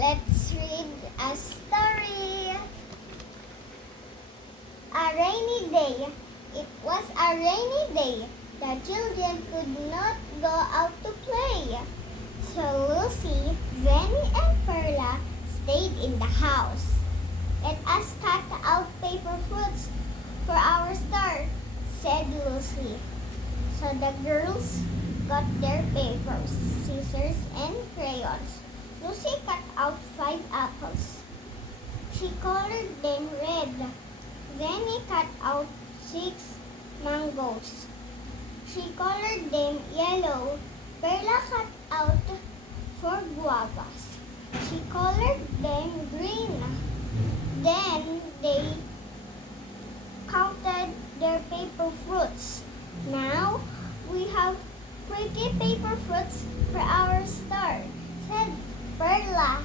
Let's read a story. A rainy day. It was a rainy day. The children could not go out to play. So Lucy, Zenny, and Perla stayed in the house. Let us cut out paper fruits for our star, said Lucy. So the girls got their papers, scissors, and crayons. Lucy cut out 5 apples. She colored them red. Zenny cut out 6 mangoes. She colored them yellow. Perla cut out 4 guavas. She colored them green. Then they counted their paper fruits. Now we have pretty paper fruits for our star, said Perla.